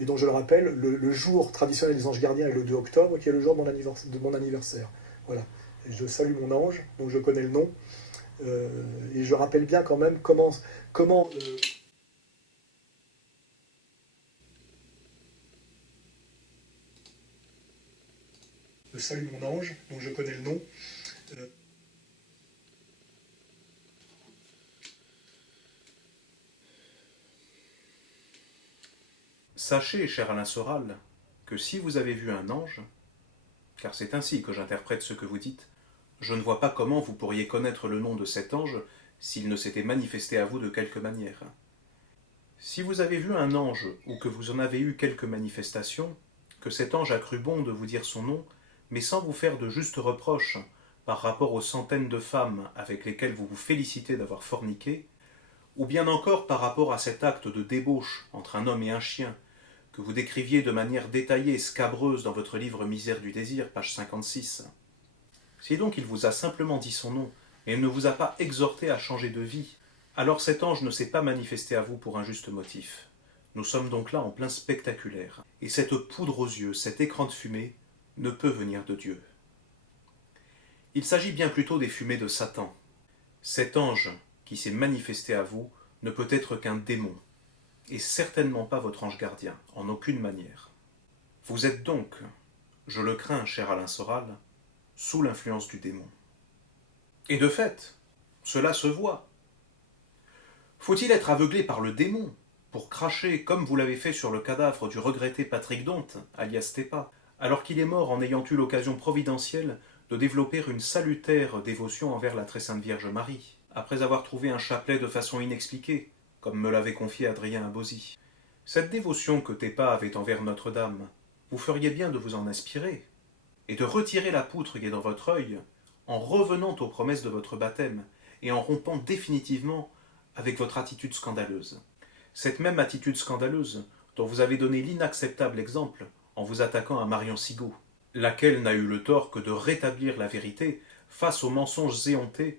Et donc je le rappelle, le jour traditionnel des anges gardiens est le 2 octobre, qui est le jour de mon anniversaire. Voilà. Et je salue mon ange, donc je connais le nom. Et je rappelle bien quand même comment je salue mon ange, donc je connais le nom. Sachez, cher Alain Soral, que si vous avez vu un ange, car c'est ainsi que j'interprète ce que vous dites, je ne vois pas comment vous pourriez connaître le nom de cet ange s'il ne s'était manifesté à vous de quelque manière. Si vous avez vu un ange ou que vous en avez eu quelque manifestation, que cet ange a cru bon de vous dire son nom, mais sans vous faire de justes reproches par rapport aux centaines de femmes avec lesquelles vous vous félicitez d'avoir forniqué, ou bien encore par rapport à cet acte de débauche entre un homme et un chien, que vous décriviez de manière détaillée et scabreuse dans votre livre Misère du désir, page 56. Si donc il vous a simplement dit son nom, et ne vous a pas exhorté à changer de vie, alors cet ange ne s'est pas manifesté à vous pour un juste motif. Nous sommes donc là en plein spectaculaire, et cette poudre aux yeux, cet écran de fumée, ne peut venir de Dieu. Il s'agit bien plutôt des fumées de Satan. Cet ange qui s'est manifesté à vous ne peut être qu'un démon, et certainement pas votre ange gardien, en aucune manière. Vous êtes donc, je le crains, cher Alain Soral, sous l'influence du démon. Et de fait, cela se voit. Faut-il être aveuglé par le démon pour cracher comme vous l'avez fait sur le cadavre du regretté Patrick Donte, alias Tepa, alors qu'il est mort en ayant eu l'occasion providentielle de développer une salutaire dévotion envers la très sainte Vierge Marie, après avoir trouvé un chapelet de façon inexpliquée, comme me l'avait confié Adrien Abosi. Cette dévotion que Tepa avait envers Notre-Dame, vous feriez bien de vous en inspirer, et de retirer la poutre qui est dans votre œil, en revenant aux promesses de votre baptême, et en rompant définitivement avec votre attitude scandaleuse. Cette même attitude scandaleuse dont vous avez donné l'inacceptable exemple en vous attaquant à Marion Sigaud, laquelle n'a eu le tort que de rétablir la vérité face aux mensonges éhontés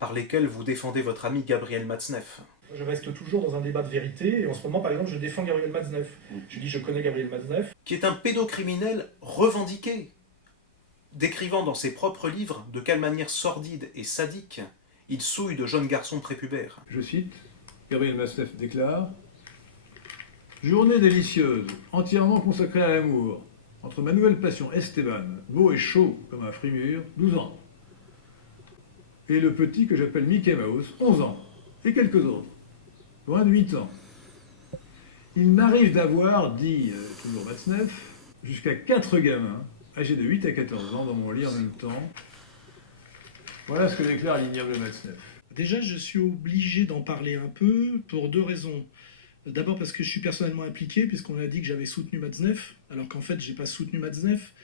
par lesquels vous défendez votre ami Gabriel Matzneff. Je reste toujours dans un débat de vérité, et en ce moment, par exemple, je défends Gabriel Matzneff. Je dis je connais Gabriel Matzneff. Qui est un pédocriminel revendiqué, décrivant dans ses propres livres de quelle manière sordide et sadique il souille de jeunes garçons prépubères. Je cite, Gabriel Matzneff déclare « Journée délicieuse, entièrement consacrée à l'amour, entre ma nouvelle passion Esteban, beau et chaud comme un frimur, 12 ans, et le petit que j'appelle Mickey Mouse, 11 ans, et quelques autres, loin de 8 ans. Il m'arrive d'avoir, dit toujours Matzneff, jusqu'à 4 gamins, âgés de 8 à 14 ans, dans mon lit en même temps. Voilà ce que déclare l'ignoble Matzneff. Déjà, je suis obligé d'en parler un peu pour deux raisons. D'abord parce que je suis personnellement impliqué, puisqu'on a dit que j'avais soutenu Matzneff, alors qu'en fait, je n'ai pas soutenu Matzneff.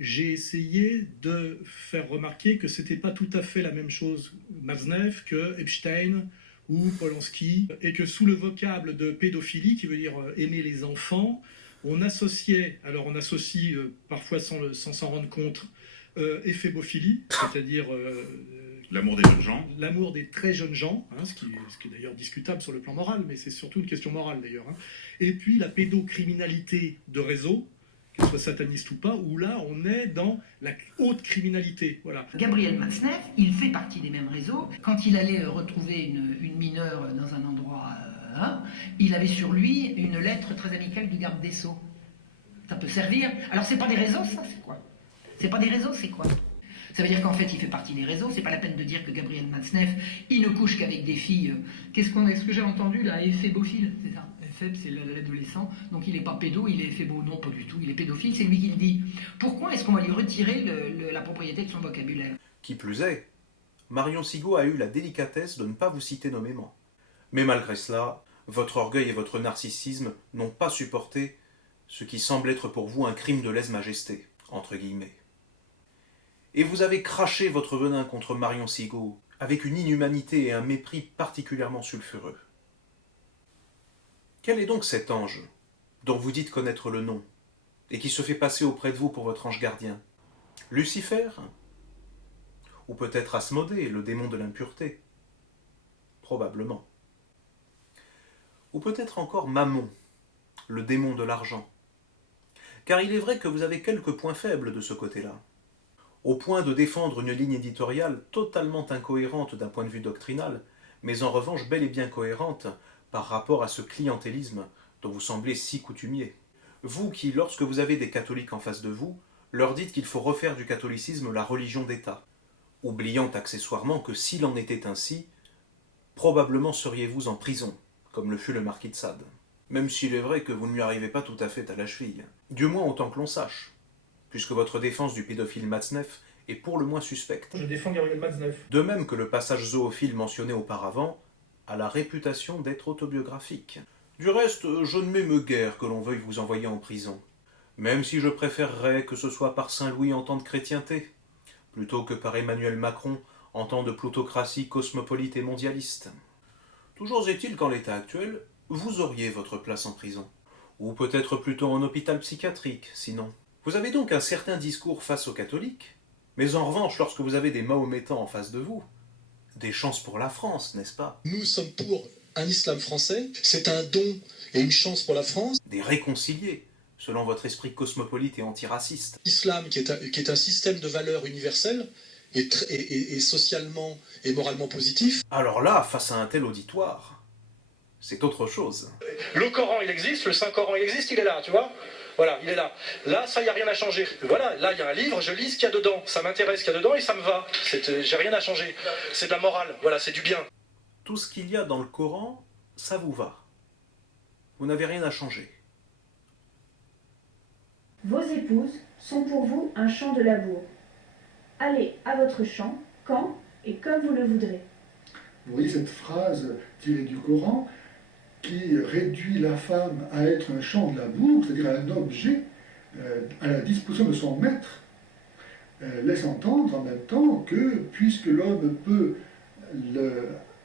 J'ai essayé de faire remarquer que ce n'était pas tout à fait la même chose Matzneff que Epstein ou Polanski, et que sous le vocable de pédophilie, qui veut dire aimer les enfants, on associe parfois sans s'en rendre compte, éphébophilie, c'est-à-dire l'amour des jeunes gens. L'amour des très jeunes gens, ce qui est d'ailleurs discutable sur le plan moral, mais c'est surtout une question morale d'ailleurs. Et puis la pédocriminalité de réseau, qu'elle soit sataniste ou pas, où là on est dans la haute criminalité. Voilà. Gabriel Matzneff, il fait partie des mêmes réseaux. Quand il allait retrouver une mineure dans un endroit, il avait sur lui une lettre très amicale du garde des Sceaux. Ça peut servir. Alors c'est pas des réseaux, ça, c'est quoi? C'est pas des réseaux, c'est quoi? Ça veut dire qu'en fait, il fait partie des réseaux. C'est pas la peine de dire que Gabriel Matzneff, il ne couche qu'avec des filles. Est-ce que j'ai entendu là, éphébophile, c'est ça? Éphèbe, c'est l'adolescent. Donc il n'est pas pédo, il est éphébo. Non, pas du tout. Il est pédophile, c'est lui qui le dit. Pourquoi est-ce qu'on va lui retirer la propriété de son vocabulaire? Qui plus est, Marion Sigaud a eu la délicatesse de ne pas vous citer nommément. Mais malgré cela, votre orgueil et votre narcissisme n'ont pas supporté ce qui semble être pour vous un crime de lèse-majesté, entre guillemets. Et vous avez craché votre venin contre Marion Sigaud avec une inhumanité et un mépris particulièrement sulfureux. Quel est donc cet ange dont vous dites connaître le nom et qui se fait passer auprès de vous pour votre ange gardien? Lucifer? Ou peut-être Asmodée, le démon de l'impureté? Probablement. Ou peut-être encore Mammon, le démon de l'argent, car il est vrai que vous avez quelques points faibles de ce côté-là. Au point de défendre une ligne éditoriale totalement incohérente d'un point de vue doctrinal, mais en revanche bel et bien cohérente par rapport à ce clientélisme dont vous semblez si coutumier. Vous qui, lorsque vous avez des catholiques en face de vous, leur dites qu'il faut refaire du catholicisme la religion d'État, oubliant accessoirement que s'il en était ainsi, probablement seriez-vous en prison, comme le fut le marquis de Sade. Même s'il est vrai que vous ne lui arrivez pas tout à fait à la cheville. Du moins autant que l'on sache, puisque votre défense du pédophile Matzneff est pour le moins suspecte. Je défends Gabriel Matzneff. De même que le passage zoophile mentionné auparavant a la réputation d'être autobiographique. Du reste, je ne m'émeus guère que l'on veuille vous envoyer en prison, même si je préférerais que ce soit par Saint-Louis en temps de chrétienté, plutôt que par Emmanuel Macron en temps de plutocratie cosmopolite et mondialiste. Toujours est-il qu'en l'état actuel, vous auriez votre place en prison, ou peut-être plutôt en hôpital psychiatrique, sinon. Vous avez donc un certain discours face aux catholiques, mais en revanche, lorsque vous avez des mahométans en face de vous, des chances pour la France, n'est-ce pas? Nous sommes pour un islam français, c'est un don et une chance pour la France. Des réconciliés, selon votre esprit cosmopolite et antiraciste. L'islam, qui est un système de valeurs universelles, et socialement et moralement positif. Alors là, face à un tel auditoire, c'est autre chose. Le Coran, il existe, le Saint-Coran, il existe, il est là, tu vois. Voilà, il est là. Là, ça, il n'y a rien à changer. Voilà, là, il y a un livre, je lis ce qu'il y a dedans. Ça m'intéresse ce qu'il y a dedans et ça me va. J'ai rien à changer. C'est de la morale, voilà, c'est du bien. Tout ce qu'il y a dans le Coran, ça vous va. Vous n'avez rien à changer. Vos épouses sont pour vous un champ de labour. Allez à votre champ, quand et comme vous le voudrez. Vous voyez cette phrase tirée du Coran qui réduit la femme à être un champ de labour, c'est-à-dire un objet à la disposition de son maître, laisse entendre en même temps que, puisque l'homme peut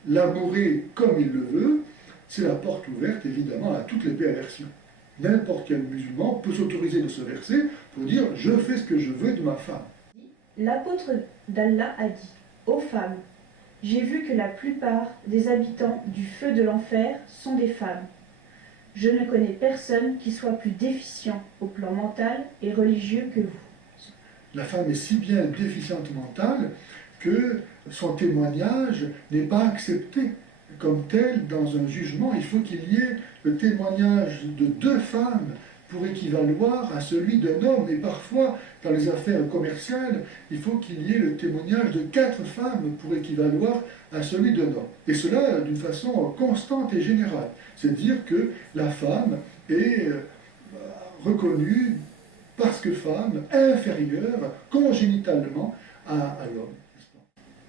labourer comme il le veut, c'est la porte ouverte évidemment à toutes les perversions. N'importe quel musulman peut s'autoriser de se verser pour dire « je fais ce que je veux de ma femme ». L'apôtre d'Allah a dit « Ô femmes, j'ai vu que la plupart des habitants du feu de l'enfer sont des femmes. Je ne connais personne qui soit plus déficient au plan mental et religieux que vous. » La femme est si bien déficiente mentale que son témoignage n'est pas accepté comme tel dans un jugement. Il faut qu'il y ait le témoignage de 2 femmes pour équivaloir à celui d'un homme. Et parfois, dans les affaires commerciales, il faut qu'il y ait le témoignage de 4 femmes pour équivaloir à celui d'un homme. Et cela d'une façon constante et générale. C'est-à-dire que la femme est reconnue, parce que femme, inférieure congénitalement à l'homme.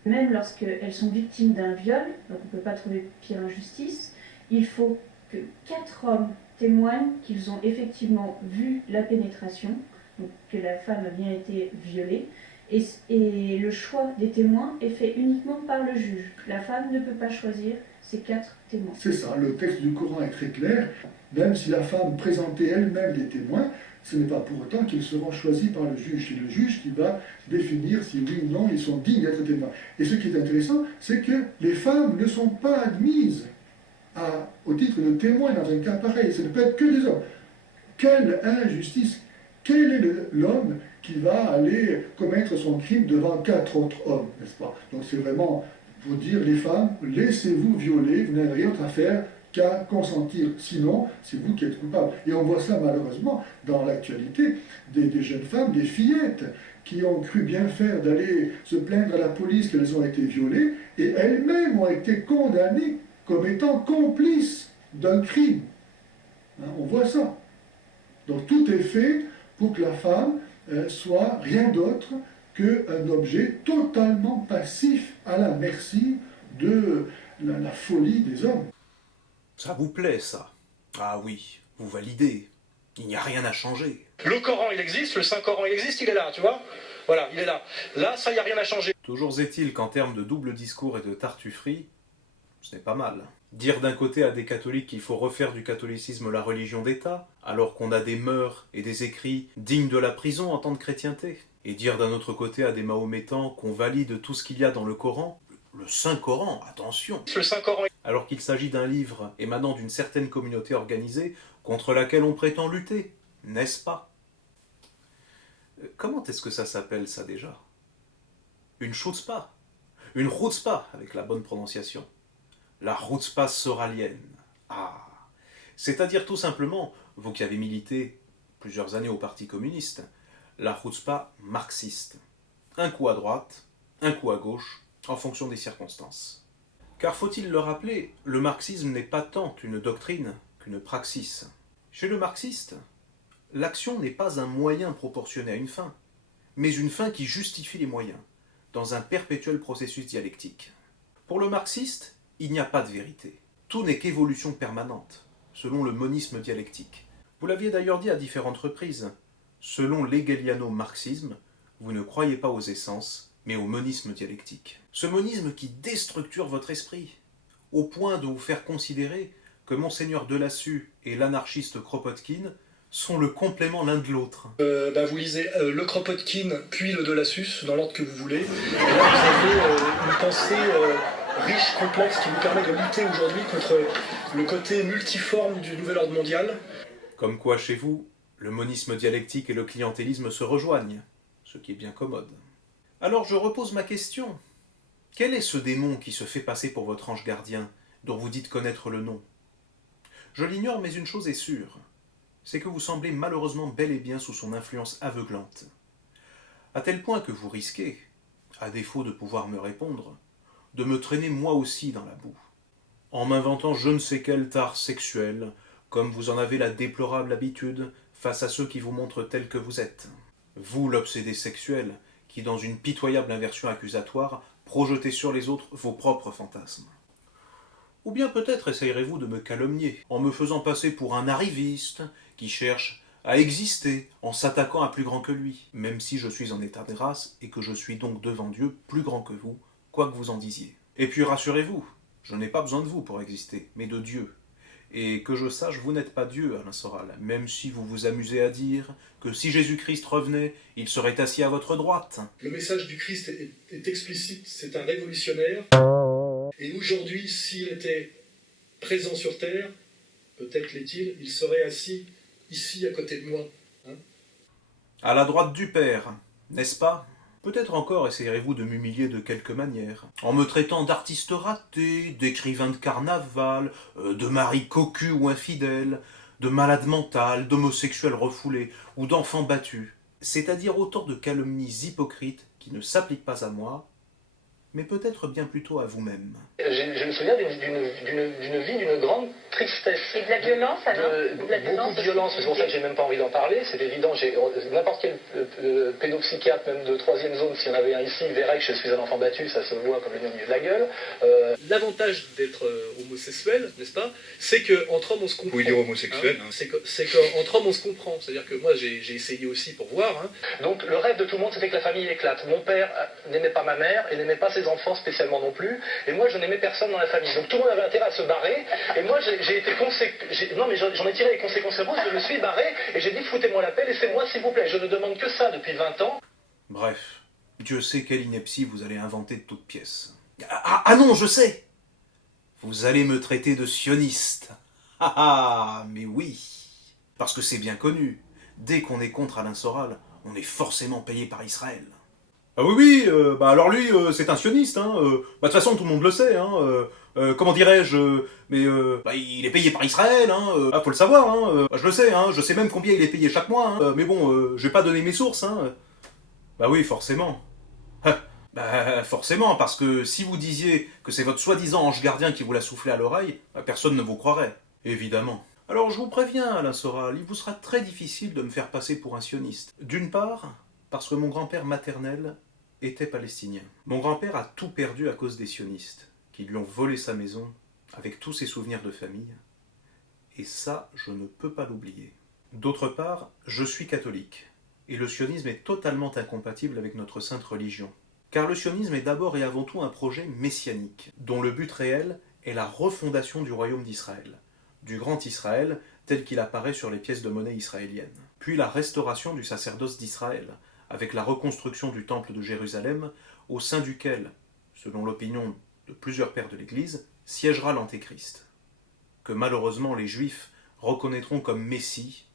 Même lorsqu'elles sont victimes d'un viol, donc on ne peut pas trouver pire injustice, il faut que 4 hommes témoignent qu'ils ont effectivement vu la pénétration, donc que la femme a bien été violée, et le choix des témoins est fait uniquement par le juge. La femme ne peut pas choisir ces 4 témoins. C'est ça, le texte du Coran est très clair. Même si la femme présentait elle-même des témoins, ce n'est pas pour autant qu'ils seront choisis par le juge. C'est le juge qui va définir si oui ou non ils sont dignes d'être témoins. Et ce qui est intéressant, c'est que les femmes ne sont pas admises au titre de témoins dans un cas pareil. Ce ne peut être que des hommes. Quelle injustice! Quel est l'homme qui va aller commettre son crime devant 4 autres hommes, n'est-ce pas? Donc c'est vraiment pour dire, les femmes, laissez-vous violer, vous n'avez rien d'autre à faire qu'à consentir. Sinon, c'est vous qui êtes coupable. Et on voit ça malheureusement dans l'actualité, des jeunes femmes, des fillettes, qui ont cru bien faire d'aller se plaindre à la police qu'elles ont été violées, et elles-mêmes ont été condamnées comme étant complices d'un crime. Hein, on voit ça. Donc tout est fait pour que la femme soit rien d'autre qu'un objet totalement passif à la merci de la folie des hommes. Ça vous plaît, ça? Ah oui, vous validez. Il n'y a rien à changer. Le Coran, il existe, le Saint-Coran, il existe, il est là, tu vois. Voilà, il est là. Là, ça, il n'y a rien à changer. Toujours est-il qu'en termes de double discours et de tartufferie, ce n'est pas mal. Dire d'un côté à des catholiques qu'il faut refaire du catholicisme la religion d'État, alors qu'on a des mœurs et des écrits dignes de la prison en temps de chrétienté. Et dire d'un autre côté à des mahométans qu'on valide tout ce qu'il y a dans le Coran, le Saint-Coran, attention, Le Saint-Coran, alors qu'il s'agit d'un livre émanant d'une certaine communauté organisée contre laquelle on prétend lutter, n'est-ce pas? Comment est-ce que ça s'appelle ça déjà? Une chutzpah. Une chutzpah, avec la bonne prononciation. La chutzpah soralienne. Ah. C'est-à-dire tout simplement, vous qui avez milité plusieurs années au Parti communiste, la chutzpah marxiste. Un coup à droite, un coup à gauche, en fonction des circonstances. Car faut-il le rappeler, le marxisme n'est pas tant une doctrine qu'une praxis. Chez le marxiste, l'action n'est pas un moyen proportionné à une fin, mais une fin qui justifie les moyens, dans un perpétuel processus dialectique. Pour le marxiste, il n'y a pas de vérité. Tout n'est qu'évolution permanente, selon le monisme dialectique. Vous l'aviez d'ailleurs dit à différentes reprises, selon l'hegeliano-marxisme, vous ne croyez pas aux essences, mais au monisme dialectique. Ce monisme qui déstructure votre esprit, au point de vous faire considérer que Monseigneur Delassus et l'anarchiste Kropotkin sont le complément l'un de l'autre. Vous lisez le Kropotkin, puis le Delassus, dans l'ordre que vous voulez. Et là, vous avez une pensée riche, complexe, qui vous permet de lutter aujourd'hui contre le côté multiforme du nouvel ordre mondial. Comme quoi, chez vous, le monisme dialectique et le clientélisme se rejoignent, ce qui est bien commode. Alors je repose ma question. Quel est ce démon qui se fait passer pour votre ange gardien, dont vous dites connaître le nom? Je l'ignore, mais une chose est sûre, c'est que vous semblez malheureusement bel et bien sous son influence aveuglante, à tel point que vous risquez, à défaut de pouvoir me répondre, de me traîner moi aussi dans la boue, en m'inventant je ne sais quel tare sexuel, comme vous en avez la déplorable habitude face à ceux qui vous montrent tels que vous êtes. Vous, l'obsédé sexuel, qui, dans une pitoyable inversion accusatoire, projetez sur les autres vos propres fantasmes. Ou bien peut-être essayerez-vous de me calomnier, en me faisant passer pour un arriviste, qui cherche à exister en s'attaquant à plus grand que lui, même si je suis en état de grâce et que je suis donc devant Dieu plus grand que vous, quoi que vous en disiez. Et puis rassurez-vous, je n'ai pas besoin de vous pour exister, mais de Dieu. Et que je sache, vous n'êtes pas Dieu, Alain Soral, même si vous vous amusez à dire que si Jésus-Christ revenait, il serait assis à votre droite. Le message du Christ est explicite, c'est un révolutionnaire. Et aujourd'hui, s'il était présent sur Terre, peut-être l'est-il, il serait assis ici à côté de moi. À la droite du Père, n'est-ce pas? Peut-être encore essayerez-vous de m'humilier de quelque manière, en me traitant d'artiste raté, d'écrivain de carnaval, de mari cocu ou infidèle, de malade mental, d'homosexuel refoulé ou d'enfant battu, c'est-à-dire autant de calomnies hypocrites qui ne s'appliquent pas à moi, mais peut-être bien plutôt à vous-même. Je me souviens d'une vie d'une grande tristesse. Et de la violence, alors Beaucoup de violence, c'est pour ça que j'ai même pas envie d'en parler, c'est évident, n'importe quel pédopsychiatre, même de troisième zone, s'il y en avait un ici, il verrait que je suis un enfant battu, ça se voit comme le nez au milieu de la gueule. L'avantage d'être homosexuel, n'est-ce pas, c'est qu'entre hommes on se comprend. Oui, dire homosexuel. Hein, c'est qu'entre hommes on se comprend, c'est-à-dire que moi j'ai essayé aussi pour voir. Hein. Donc le rêve de tout le monde c'était que la famille éclate. Mon père n'aimait pas ma mère et n'aimait pas ses enfants spécialement non plus, et moi je n'aimais personne dans la famille. Donc tout le monde avait intérêt à se barrer, et moi j'ai été non mais j'en ai tiré les conséquences rousses, je me suis barré, et j'ai dit foutez-moi la paix, laissez-moi s'il vous plaît, je ne demande que ça depuis 20 ans. Bref, Dieu sait quelle ineptie vous allez inventer de toutes pièces. Ah non, je sais! Vous allez me traiter de sioniste. Mais oui! Parce que c'est bien connu, dès qu'on est contre Alain Soral, on est forcément payé par Israël. Ah oui, alors lui, c'est un sioniste, hein. De toute façon, tout le monde le sait, hein. Comment dirais-je, il est payé par Israël, hein. Faut le savoir, hein. Je le sais, hein. Je sais même combien il est payé chaque mois, hein. Mais bon, je vais pas donner mes sources, hein. Bah oui, forcément. Forcément, parce que si vous disiez que c'est votre soi-disant ange gardien qui vous l'a soufflé à l'oreille, personne ne vous croirait. Évidemment. Alors je vous préviens, Alain Soral, il vous sera très difficile de me faire passer pour un sioniste. D'une part, parce que mon grand-père maternel était palestinien. Mon grand-père a tout perdu à cause des sionistes, qui lui ont volé sa maison, avec tous ses souvenirs de famille. Et ça, je ne peux pas l'oublier. D'autre part, je suis catholique, et le sionisme est totalement incompatible avec notre sainte religion. Car le sionisme est d'abord et avant tout un projet messianique, dont le but réel est la refondation du royaume d'Israël, du grand Israël tel qu'il apparaît sur les pièces de monnaie israéliennes, puis la restauration du sacerdoce d'Israël, avec la reconstruction du temple de Jérusalem, au sein duquel, selon l'opinion de plusieurs pères de l'Église, siégera l'Antéchrist, que malheureusement les Juifs reconnaîtront comme Messie,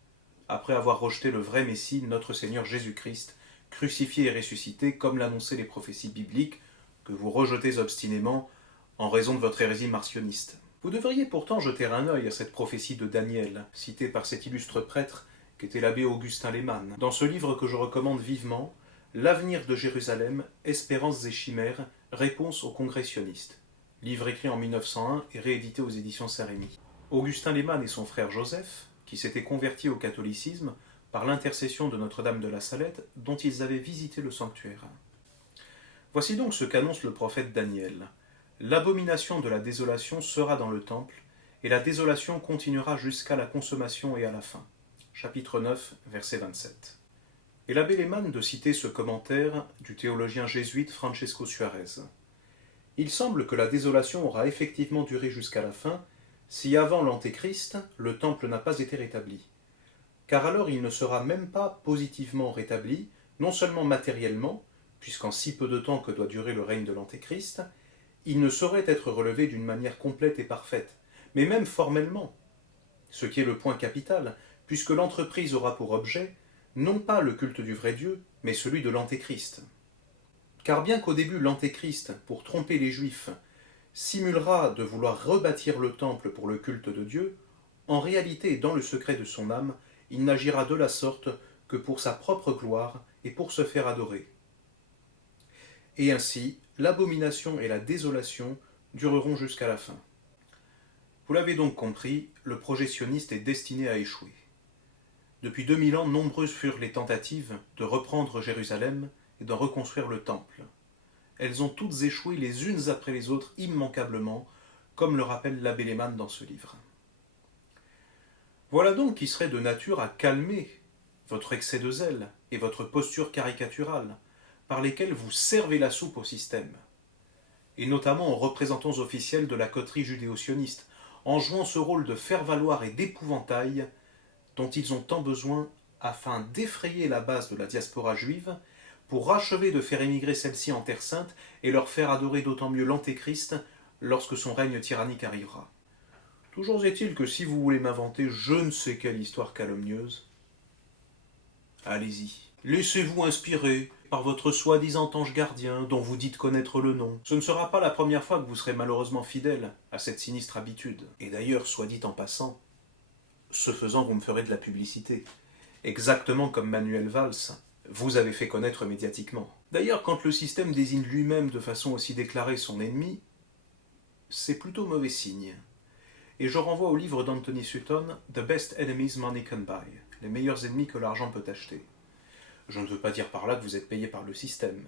après avoir rejeté le vrai Messie, notre Seigneur Jésus-Christ, crucifié et ressuscité, comme l'annonçaient les prophéties bibliques, que vous rejetez obstinément en raison de votre hérésie marcionniste. Vous devriez pourtant jeter un œil à cette prophétie de Daniel, citée par cet illustre prêtre qu'était l'abbé Augustin Lehmann. Dans ce livre que je recommande vivement, L'avenir de Jérusalem, espérances et chimères, réponse aux congressionnistes. Livre écrit en 1901 et réédité aux éditions Saint-Rémy. Augustin Lehmann et son frère Joseph, qui s'étaient convertis au catholicisme par l'intercession de Notre-Dame de la Salette, dont ils avaient visité le sanctuaire. Voici donc ce qu'annonce le prophète Daniel. L'abomination de la désolation sera dans le temple, et la désolation continuera jusqu'à la consommation et à la fin. Chapitre 9, verset 27. Et l'abbé Lehmann de citer ce commentaire du théologien jésuite Francesco Suarez. Il semble que la désolation aura effectivement duré jusqu'à la fin, si avant l'Antéchrist, le temple n'a pas été rétabli. Car alors il ne sera même pas positivement rétabli, non seulement matériellement, puisqu'en si peu de temps que doit durer le règne de l'Antéchrist, il ne saurait être relevé d'une manière complète et parfaite, mais même formellement, ce qui est le point capital, puisque l'entreprise aura pour objet non pas le culte du vrai Dieu, mais celui de l'Antéchrist. Car bien qu'au début l'Antéchrist, pour tromper les Juifs, simulera de vouloir rebâtir le temple pour le culte de Dieu, en réalité et dans le secret de son âme, il n'agira de la sorte que pour sa propre gloire et pour se faire adorer. Et ainsi, l'abomination et la désolation dureront jusqu'à la fin. Vous l'avez donc compris, le projet sioniste est destiné à échouer. Depuis 2000 ans, nombreuses furent les tentatives de reprendre Jérusalem et d'en reconstruire le temple. Elles ont toutes échoué les unes après les autres immanquablement, comme le rappelle l'abbé Lehmann dans ce livre. Voilà donc qui serait de nature à calmer votre excès de zèle et votre posture caricaturale, par lesquelles vous servez la soupe au système, et notamment aux représentants officiels de la coterie judéo-sioniste, en jouant ce rôle de faire-valoir et d'épouvantail dont ils ont tant besoin afin d'effrayer la base de la diaspora juive, pour achever de faire émigrer celle-ci en Terre Sainte et leur faire adorer d'autant mieux l'Antéchrist lorsque son règne tyrannique arrivera. Toujours est-il que si vous voulez m'inventer je ne sais quelle histoire calomnieuse, allez-y. Laissez-vous inspirer par votre soi-disant ange gardien dont vous dites connaître le nom. Ce ne sera pas la première fois que vous serez malheureusement fidèle à cette sinistre habitude. Et d'ailleurs, soit dit en passant, ce faisant, vous me ferez de la publicité. Exactement comme Manuel Valls, vous avez fait connaître médiatiquement. D'ailleurs, quand le système désigne lui-même de façon aussi déclarée son ennemi, c'est plutôt mauvais signe. Et je renvoie au livre d'Anthony Sutton, The Best Enemies Money Can Buy, les meilleurs ennemis que l'argent peut acheter. Je ne veux pas dire par là que vous êtes payé par le système.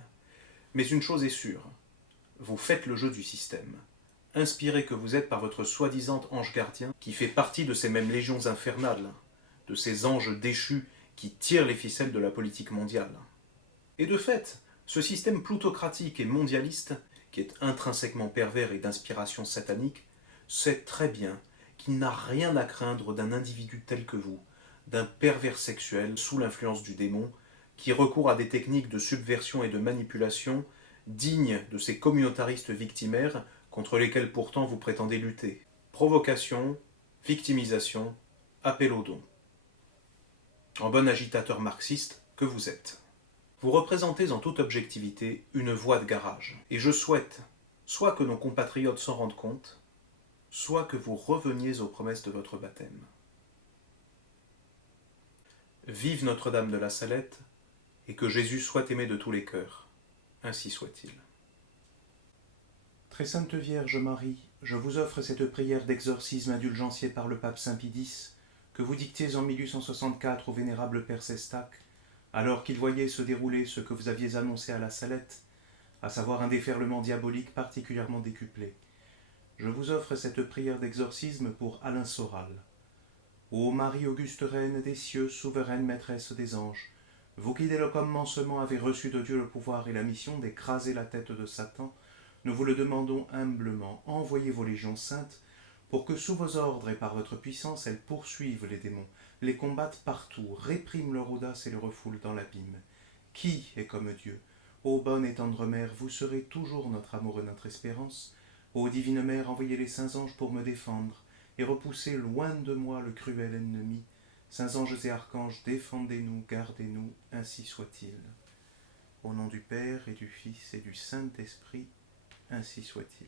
Mais une chose est sûre, vous faites le jeu du système. Inspiré que vous êtes par votre soi-disant ange gardien, qui fait partie de ces mêmes légions infernales, de ces anges déchus qui tirent les ficelles de la politique mondiale. Et de fait, ce système plutocratique et mondialiste, qui est intrinsèquement pervers et d'inspiration satanique, sait très bien qu'il n'a rien à craindre d'un individu tel que vous, d'un pervers sexuel sous l'influence du démon, qui recourt à des techniques de subversion et de manipulation dignes de ces communautaristes victimaires contre lesquels pourtant vous prétendez lutter. Provocation, victimisation, appel au don. En bon agitateur marxiste que vous êtes. Vous représentez en toute objectivité une voie de garage. Et je souhaite, soit que nos compatriotes s'en rendent compte, soit que vous reveniez aux promesses de votre baptême. Vive Notre-Dame de la Salette, et que Jésus soit aimé de tous les cœurs. Ainsi soit-il. Très Sainte Vierge Marie, je vous offre cette prière d'exorcisme indulgentiée par le pape Saint Pie X, que vous dictiez en 1864 au vénérable Père Sestac, alors qu'il voyait se dérouler ce que vous aviez annoncé à la Salette, à savoir un déferlement diabolique particulièrement décuplé. Je vous offre cette prière d'exorcisme pour Alain Soral. Ô Marie auguste Reine des cieux, souveraine maîtresse des anges, vous qui dès le commencement avez reçu de Dieu le pouvoir et la mission d'écraser la tête de Satan, nous vous le demandons humblement, envoyez vos légions saintes, pour que sous vos ordres et par votre puissance, elles poursuivent les démons, les combattent partout, répriment leur audace et les refoulent dans l'abîme. Qui est comme Dieu? Ô bonne et tendre Mère, vous serez toujours notre amour et notre espérance. Ô divine Mère, envoyez les saints anges pour me défendre, et repousser loin de moi le cruel ennemi, Saints anges et archanges, défendez-nous, gardez-nous, ainsi soit-il. Au nom du Père et du Fils et du Saint-Esprit, ainsi soit-il.